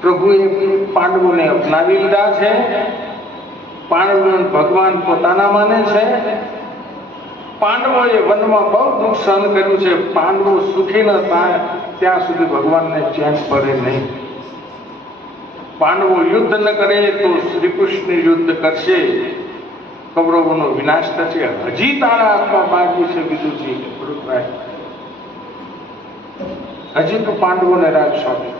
પ્રભુએ પાંડવોને અપનાવી લીધા છે. પાંડવોને ભગવાન પોતાના માને છે. પાંડવોએ વનમાં બહુ દુઃખ સહન કર્યું છે. પાંડવો સુખી ન થાય ત્યાં સુધી ભગવાનને ચેન પડે નહીં. પાંડવો યુદ્ધ ન કરે તો શ્રી કૃષ્ણ યુદ્ધ કરશે, કૌરવોનો વિનાશ થશે. હજી તારા હાથમાં બાકી છે વિદુરજી, હજી તો પાંડવોને રાજ સોંપી.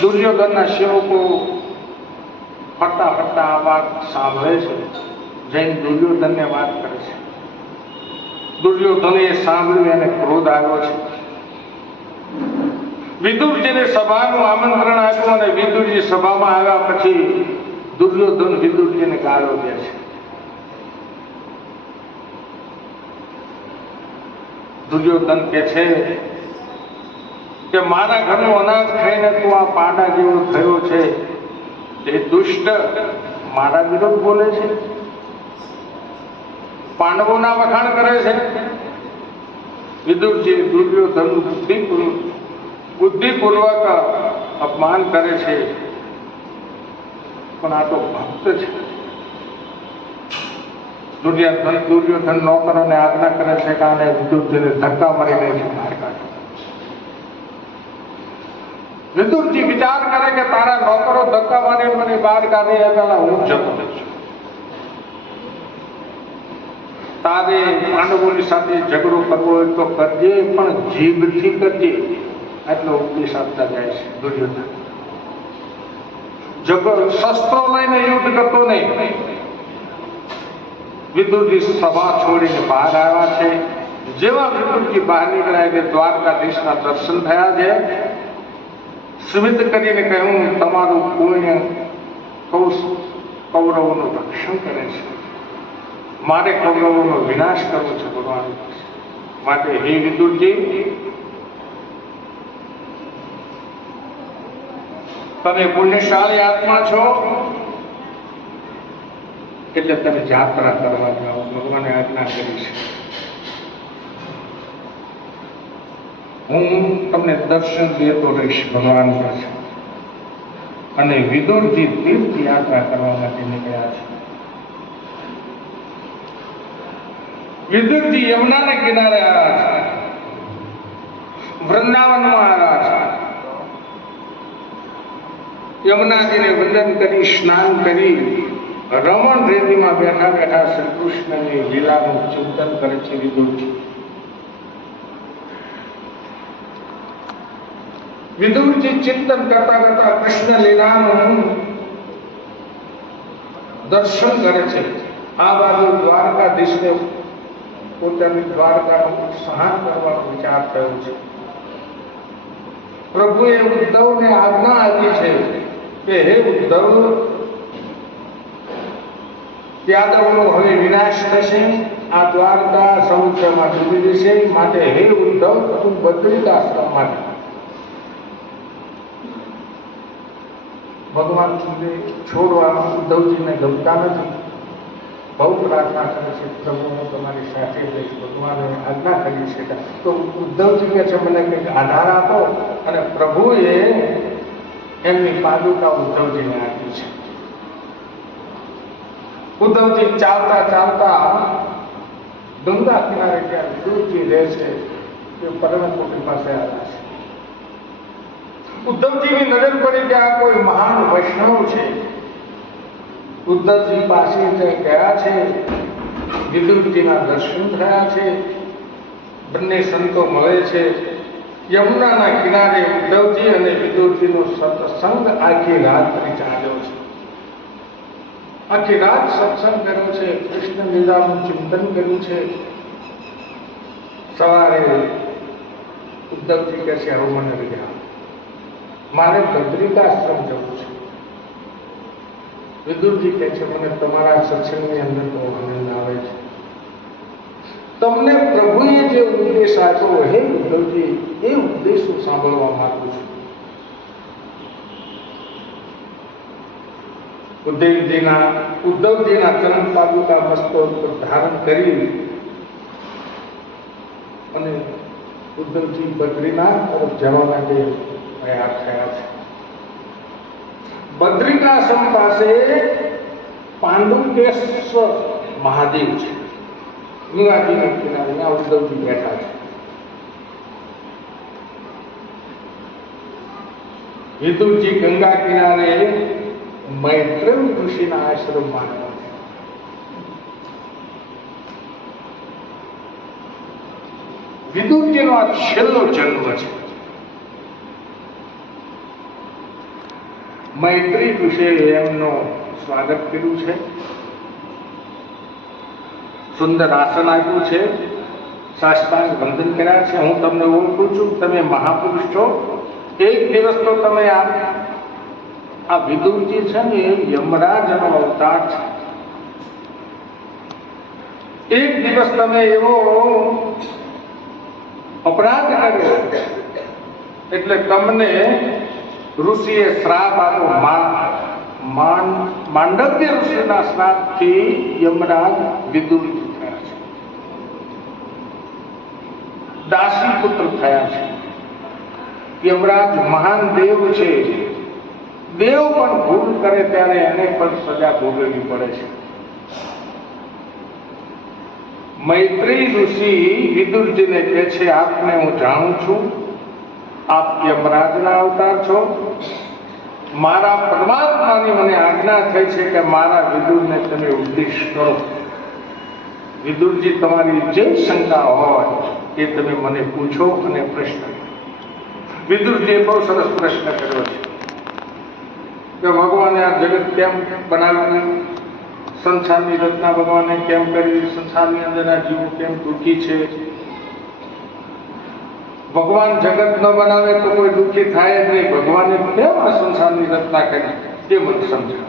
દુર્યોધનના સેવકો ફરતા ફરતા આ વાત સાંભળે છે. જૈન દુર્યોધનને વાત કરે છે. દુર્યોધને સાંભળ્યું, એને ક્રોધ આવ્યો છે. વિદુરજીને સભાનું આમંત્રણ આપ્યું અને વિદુરજી સભામાં આવ્યા પછી દુર્યોધન વિદુરજીને ગાળો દે છે. દુર્યોધન કે છે કે મારા ઘરનું અનાજ ખાઈને તું આ પાડા જેવો થયો છે. એ દુષ્ટ મારા વિરુદ્ધ બોલે છે, પાંડવોના વખાણ કરે છે. વિદુરજી દુર્યોધન બુદ્ધિપૂર્વક અપમાન કરે છે, પણ આ તો ભક્ત છે. દુર્યોધન નોકરોને આજ્ઞા કરે છે કે આને વિદુરજીને ધક્કા મારીને બહાર કાઢો. વિદુરજી વિચાર કરે કે તારા નોકરો ધક્કા મારી મને બહાર કાઢી પેલા હું જતો રહીશ. તારે પાંડવોની સાથે ઝઘડો કરવો હોય તો કરજે, પણ જીભથી કરજે. એટલો ઉપદેશ આપતા જાય છે દુર્યોધન. શસ્ત્રો લઈને યુદ્ધ કરતો નહીં. વિદુરજી સભા છોડીને બહાર આવ્યા છે. જેવા વિદુરજી બહાર નીકળ્યા એટલે દ્વારકાધીશના દર્શન થયા છે. સ્મિત કરીને કહ્યું, તમારું પુણ્ય કૌરવોનું રક્ષણ કરે છે, મારે કૌરવોનો વિનાશ કરવો છે ભગવાન. માટે હે વિદુરજી, તમે પુણ્યશાળી આત્મા છો એટલે તમે યાત્રા કરવા જાઓ. ભગવાને આજ્ઞા કરી છે. હું તમને દર્શન દેતો રહીશ ભગવાન કહે છે. અને વિદુરજી તીર્થ યાત્રા કરવા માટે નીકળ્યા છે. વિદુરજી યમુનાના કિનારે આવ્યા છે, વૃંદાવનમાં આવ્યા છે. યમુનાજીને વંદન કરી, સ્નાન કરી, રમણ રેતીમાં બેઠા બેઠા શ્રી કૃષ્ણની લીલાનું ચિંતન કરે છે વિદુરજી. વિદુરજી ચિંતન કરતા કરતા કૃષ્ણ લીલાનું દર્શન કરે છે. આ બાજુ દ્વારકાધીશને પોતાની દ્વારકાનું સહાન કરવાનો વિચાર થયો છે. પ્રભુએ ઉદ્ધવને આજ્ઞા આપી છે કે હે ઉદ્ધવ, યાદવનો હવે વિનાશ થશે, આ દ્વારકા સમુદ્રમાં ડૂબી જશે. માટે હે ઉદ્ધવ, તું બદ્રિકાશ્રમમાં ભગવાન છોડવા ઉદ્ધવજીને ગમતા નથી. બહુ પ્રાર્થના કરે છે, પ્રભુ હું તમારી સાથે રહીશ, ભગવાને આજ્ઞા કરી છે. તો ઉદ્ધવજી કહે છે મને કંઈક આધાર આપો. અને પ્રભુએ એમની પાદુકા ઉદ્ધવજીને આપી છે. ઉદ્ધવજી ચાલતા ચાલતા ગંગા કિનારે જ્યાં વિદુરજી રહે છે તે પરમકોટી પાસે આવ્યા છે. ઉદ્ધવજીની નજર પડી કે આ કોઈ મહાન વૈષ્ણવ છે. ઉદ્ધવજી પાસે ગયા છે, વિદુરજીના દર્શન થયા છે, બંને સંતો મળે છે. યમુનાના કિનારે ઉદ્ધવજી અને વિદુરજીનો સત્સંગ આખી રાત્રિ ચાલ્યો છે. આખી રાત સત્સંગ કર્યો છે, કૃષ્ણ લીલાનું ચિંતન કર્યું છે. સવારે ઉદ્ધવજી કહે છે હવે મને રજા, મારે બદ્રિકાશ્રમ જવું છે. વિદુરજી કહે છે મને તમારા સત્સંગની અંદર બહુ આનંદ આવે છે. તમને પ્રભુએ જે ઉપદેશ આપ્યો હે ઉદ્ધવજી, એ ઉપદેશ હું સાંભળવા માંગુ છું. ઉદ્ધવજીના ચરણ પાદુકા મસ્તક ઉપર ધારણ કરી અને ઉદ્ધવજી બદ્રીનાથ તરફ જવા માટે તૈયાર થયા છે. બદ્રિકાશ્રમ પાસે પાંડુકેશ્વર મહાદેવ છે. ગંગાજીના કિનારે આ ઉદ્ધવજી બેઠા છે. વિદુરજી ગંગા કિનારે મૈત્રેય ઋષિના આશ્રમમાં આવ્યા છે. વિદુરજીનો આ છેલ્લો જન્મ છે. મૈત્રી ઋષિએ એમનું સ્વાગત કર્યું છે, સુંદર આસન આપ્યું છે, સાષ્ટાંગ વંદન કર્યા છે. હું તમને ઓળખું છું, તમે મહાપુરુષ છો. એક દિવસ તો તમે આ વિદુરજી છે ને એ યમરાજનો અવતાર છે. એક દિવસ તમે એવો અપરાધ કર્યો એટલે તમને ઋષિએ શ્રાપ આપ્યો. માંડવ્ય ઋષિના શ્રાપથી યમરાજ વિદુરજી થયા છે, દાસી પુત્ર થયા છે. યમરાજ મહાન દેવ છે. દેવ પણ ભૂલ કરે ત્યારે એને પણ સજા ભોગવવી પડે છે. મૈત્રી ઋષિ વિદુરજીને કહે છે, આપને હું જાણું છું, આપ યમરાજના અવતાર છો. મારા પરમાત્માની મને આજ્ઞા થઈ છે કે મારા વિદુરને તમે ઉપદેશ કરો. વિદુરજી, તમારી જે શંકા હોય એ તમે મને પૂછો અને પ્રશ્ન કરો. વિદુરજીએ બહુ સરસ પ્રશ્ન કર્યો છે કે ભગવાને આ જગત કેમ બનાવ્યું, સંસારની રચના ભગવાને કેમ કરી, સંસારની અંદરના જીવો કેમ દુઃખી છે. ભગવાન જગત ન બનાવે તો કોઈ દુઃખી થાય જ નહીં. ભગવાને કેમ આ સંસારની રચના કરી એ મને સમજાય.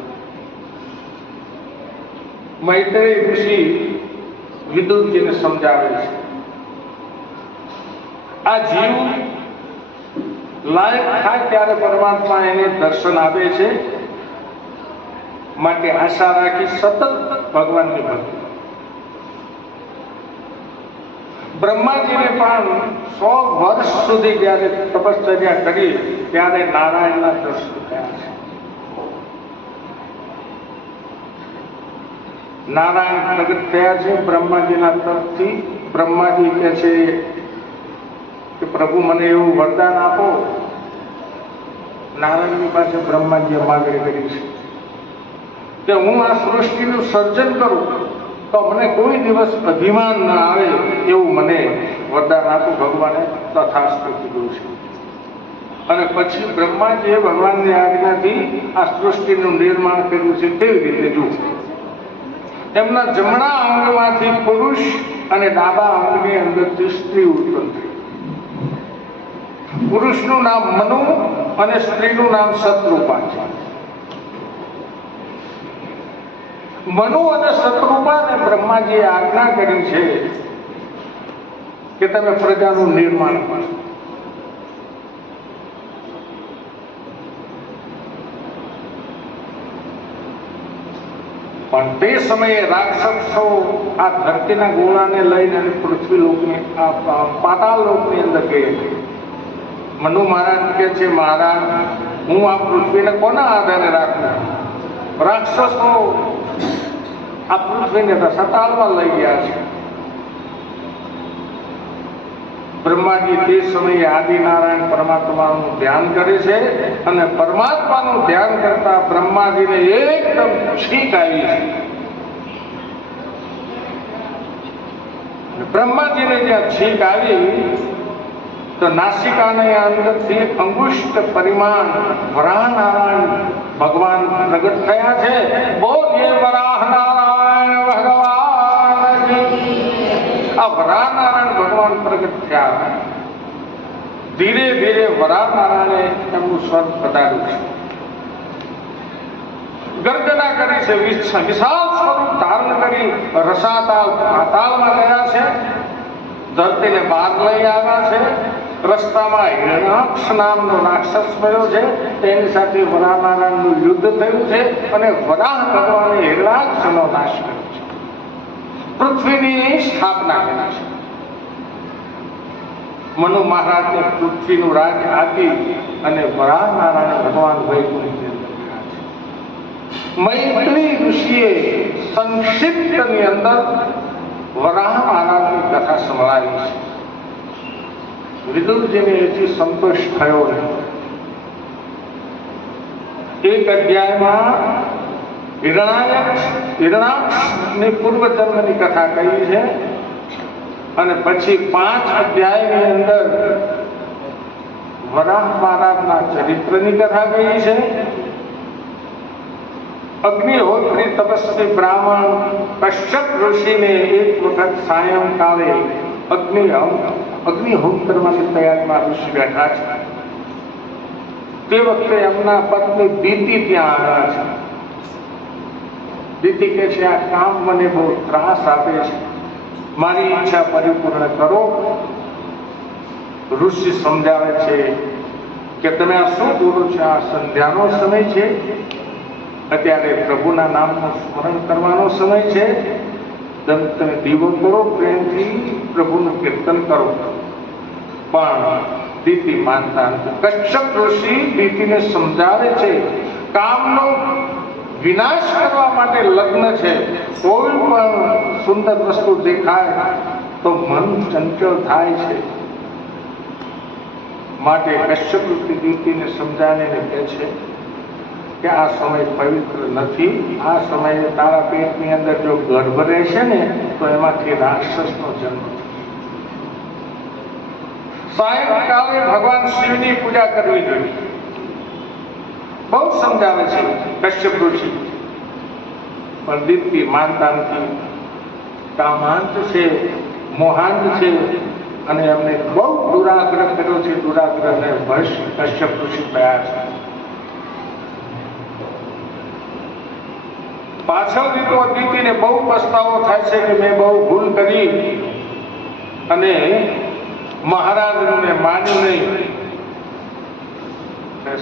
મૈત્રેય ઋષિ વિદુરજીને સમજાવે છે, આ જીવ લાયક થાય ત્યારે પરમાત્મા એને દર્શન આપે છે. માટે આશા રાખી સતત ભગવાનની ભક્તિ. બ્રહ્માજીને પણ 100 વર્ષ સુધી જ્યારે તપશ્ચર્યા કરી ત્યારે નારાયણના દર્શન થયા છે. નારાયણ પ્રગટ થયા છે બ્રહ્માજીના તરફથી. બ્રહ્માજી કહે છે કે પ્રભુ મને એવું વરદાન આપો. નારાયણની પાસે બ્રહ્માજીએ માગણી કરી છે કે હું આ સૃષ્ટિનું સર્જન કરું તો મને કોઈ દિવસ અભિમાન ન આવે એવું મને વરદાન આપો. ભગવાને તથાસ્તુ કીધું છે. અને પછી બ્રહ્માજીએ ભગવાનની આજ્ઞાથી આ સૃષ્ટિનું નિર્માણ કર્યું છે. કેવી રીતે જુઓ, એમના જમણા અંગમાંથી પુરુષ અને ડાબા અંગની અંદરથી સ્ત્રી ઉત્પન્ન થઈ. પુરુષનું નામ મનુ અને સ્ત્રીનું નામ શત્રુપા છે. મનુ અને શત્રુપાને બ્રહ્માજીએ આજ્ઞા કરી છે કે તમે પ્રજાનું નિર્માણ કરો. પણ તે સમયે રાક્ષસો આ ધરતીના ગોળાને લઈને પૃથ્વી લોકની પાતાળ લોકની અંદર ગઈ હતી. મનુ મહારાજ કે છે, મહારાજ હું આ પૃથ્વીને કોના આધારે રાખું? રાક્ષસો આ પૃથ્વીને રસાતાળમાં લઈ ગયા છે. બ્રહ્માજી તે સમયે આદિનારાયણ પરમાત્માનું ધ્યાન કરે છે અને પરમાત્માનું ધ્યાન કરતા બ્રહ્માજીને એકદમ છીંક આવી છે. બ્રહ્માજીને જ્યાં છીંક આવી તો નાસિકાને અંદરથી અંગુષ્ઠ પરિમાણ વરાહનારાયણ ભગવાન પ્રગટ થયા છે. બોલીએ વરાહનારાયણ ભગવાન. આ વરાહનારાયણ ભગવાન પ્રગટ થયા. ધીરે ધીરે વરાહનારાયણે એમનું સ્વર્ગ વધાર્યું છે. ગર્જના કરી છે, વિશાળ સ્વરૂપ ધારણ કરી રસાતાલ પાતાળમાં ગયા છે. ધરતીને બહાર લઈ આવ્યા છે. રસ્તામાં હિરણાક્ષ નામનો રાક્ષસ મળ્યો છે. તેની સાથે વરાહનારાયણનું યુદ્ધ થયું છે અને વરાહ ભગવાને હિરણાક્ષનો નાશ કર્યો છે. પૃથ્વીની સ્થાપના કરી છે. મનુ મહારાજને પૃથ્વીનું રાજ આપી અને વરાહ નારાયણ ભગવાન વૈકુંઠની અંદર ગયા છે. મૈત્રી ઋષિએ સંક્ષિપ્તની અંદર વરાહ મહારાજની કથા સંભળાવી છે. વિદુરજીને એથી સંતોષ થયો નહીં. એક અધ્યાયમાં હિરણાક્ષની પૂર્વજન્મની કથા કહી છે અને પછી 5 અધ્યાયની અંદર વરાહ મહારાજના ચરિત્રની કથા કહી છે. અગ્નિહોત્રી તપસ્વી બ્રાહ્મણ કશ્યપ ઋષિને એક વખત સાયંકાળે અગ્નિહોમ કરવાની તૈયારીમાં ઋષિ બેઠા છે. તે વખતે એમના પત્ની દીતિ ત્યાં આવ્યા છે. દીતિ કહે છે, આ કામ મને બહુ ત્રાસ આપે છે, મારી ઈચ્છા પરિપૂર્ણ કરો. ઋષિ સમજાવે છે કે તમે આ શું બોલો છો? આ સંધ્યાનો સમય છે, અત્યારે પ્રભુના નામનું સ્મરણ કરવાનો સમય છે. તમે દીવો કરો, પ્રેમથી પ્રભુનું કીર્તન કરો. પણ દીતિ માનતા નથી. કશ્યપ ઋષિ દીતિને સમજાવે છે, કામનો વિનાશ કરવા માટે લગ્ન છે. કોઈ પણ સુંદર વસ્તુ દેખાય તો મન ચંચળ થાય છે. માટે કશ્યપ ઋષિ દીતિને સમજાવીને કહે છે કે આ સમય પવિત્ર નથી. આ સમયે તારા પેટની અંદર જો ગર્ભ રહેશે ને તો એમાંથી રાક્ષસનો જન્મ થશે. સાયંકાળે ભગવાન શિવની પૂજા કરવી જોઈએ. બહુ સમજાવે છે કશ્યપ ઋષિ, પણ દીતિ માનતા નથી. કામાંત છે, મોહાંત છે અને એમને બહુ દુરાગ્રહ કર્યો છે. દુરાગ્રહને વશ કશ્યપ ઋષિ થયા છે. પાછળથી તો દીતિને બહુ પસ્તાવો થાય છે કે મેં બહુ ભૂલ કરી અને મહારાજને માન્યું નહીં.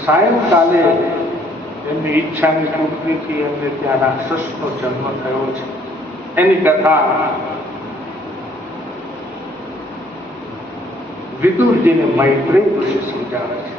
સાયંકાલે એમની ઈચ્છાની પૂર્તિથી એમને ત્યાં રાક્ષસનો જન્મ થયો છે. એની કથા વિદુરજીને મૈત્રેય ઋષિ સમજાવે છે.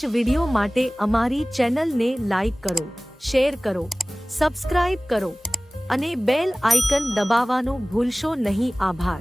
જ વિડિયો માટે અમારી ચેનલને લાઈક કરો, શેર કરો, સબસ્ક્રાઇબ કરો અને બેલ આઇકન દબાવવાનું ભૂલશો નહીં. આભાર.